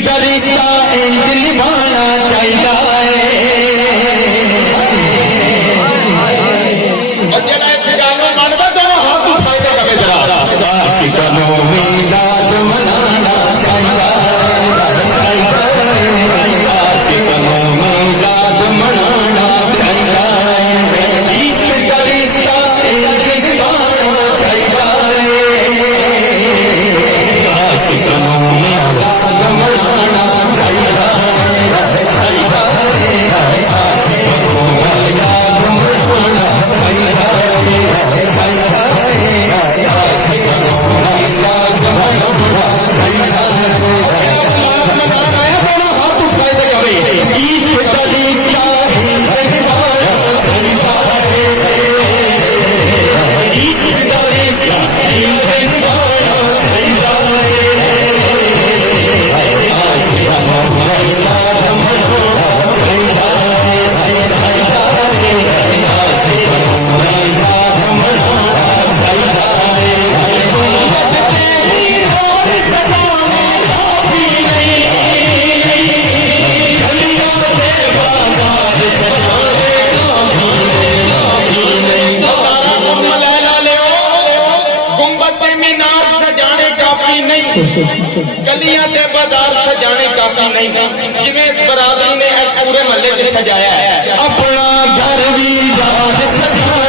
का रिश्ता इंज निभाना चाहिए गलियां ते बाजार सजाने काफी नहीं जिवें इस बरादरी ने इस पूरे महल्ले च सजाया है अपना घर भी याद सजाया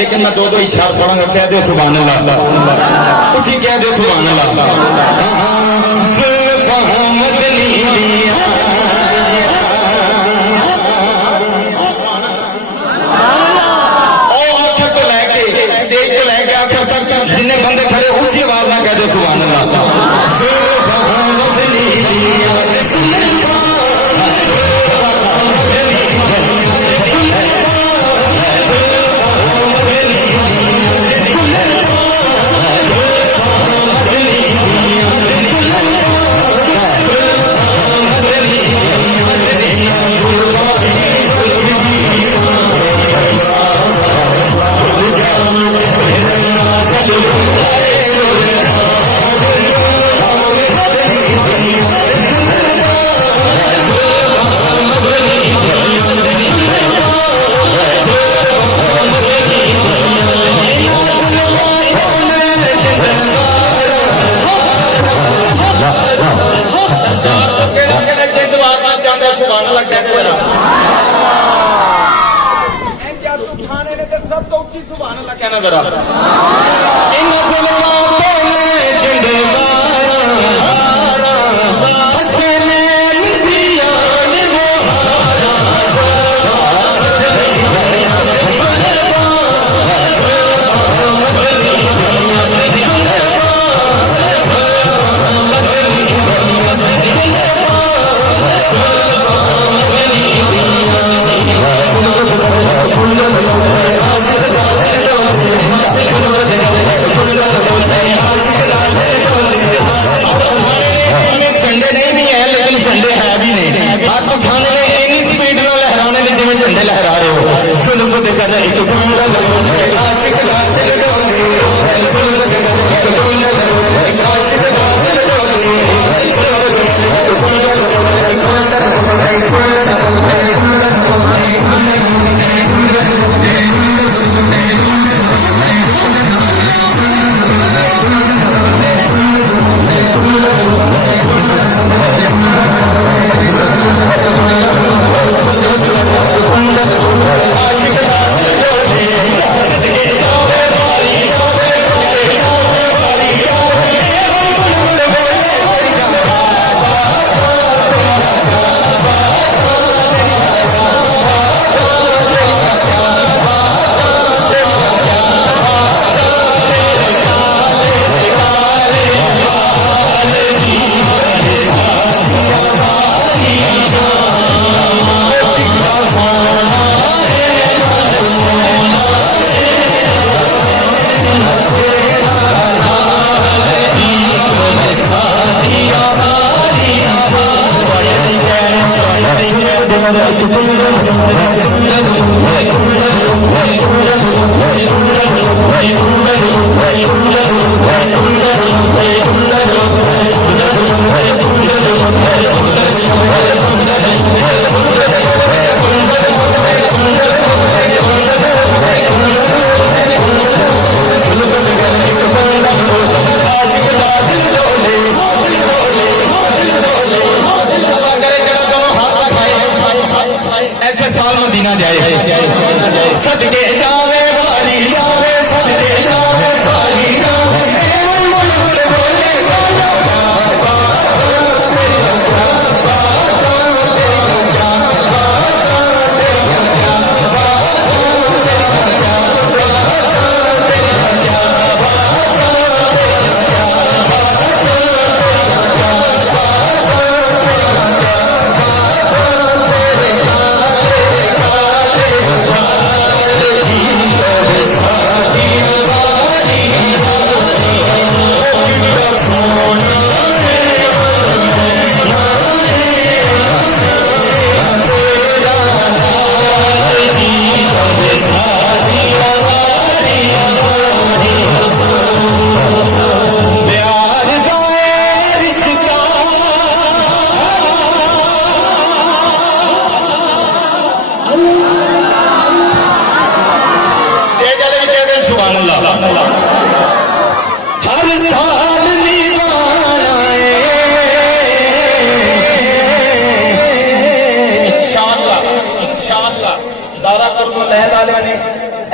लेकिन मैं दो इशार पढ़ूंगा कह दो सुभान अल्लाह उठी कह दो सुभान अल्लाह जिन्हें बंदे खड़े ऊंची आवाज ना कह दो सुभान अल्लाह कहना जरा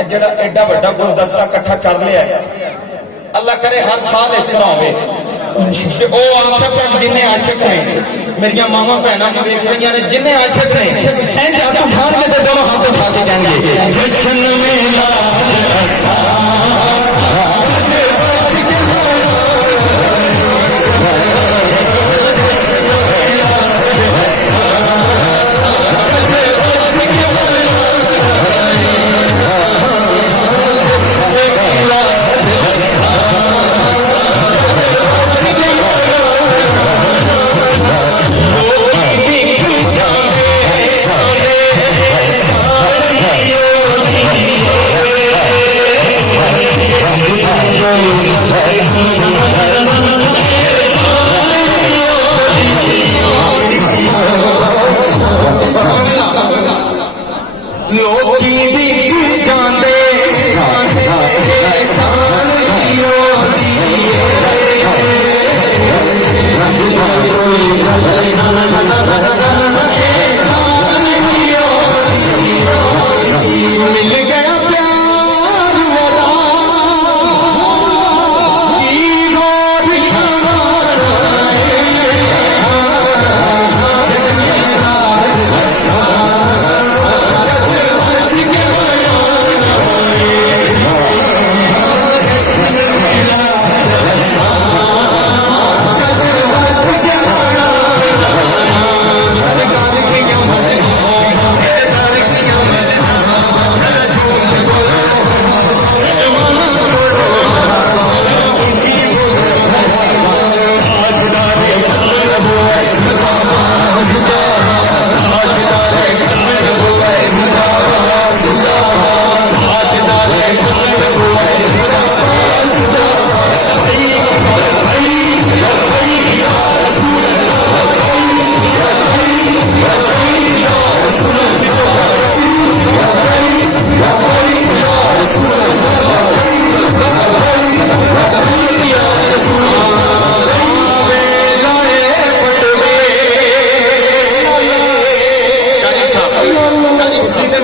ਜਿਹੜਾ ਐਡਾ ਵੱਡਾ ਗੁਲਦਸਤਾ ਇਕੱਠਾ ਕਰ ਲਿਆ अल्लाह करे हर साल इस तरह होवे ते ओ आखिर तक जिन्ने आशिक ने मेरिया मावा भैनां भी वेख रही ने जिन्ने आशिक ने इंज हाथ उठा के ते दोनों हाथ उठा के जाएंगे जश्न में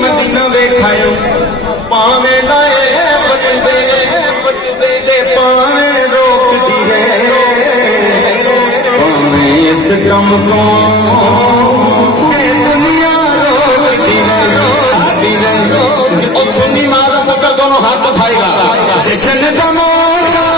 मदीना वेखायो पावे लाए बंदे दे पावे रोकदी है पावे इस कम को दुनिया रोकदी है और सुन्नी मां का पुत्र दोनों हाथ उठाएगा जश्न दा मौका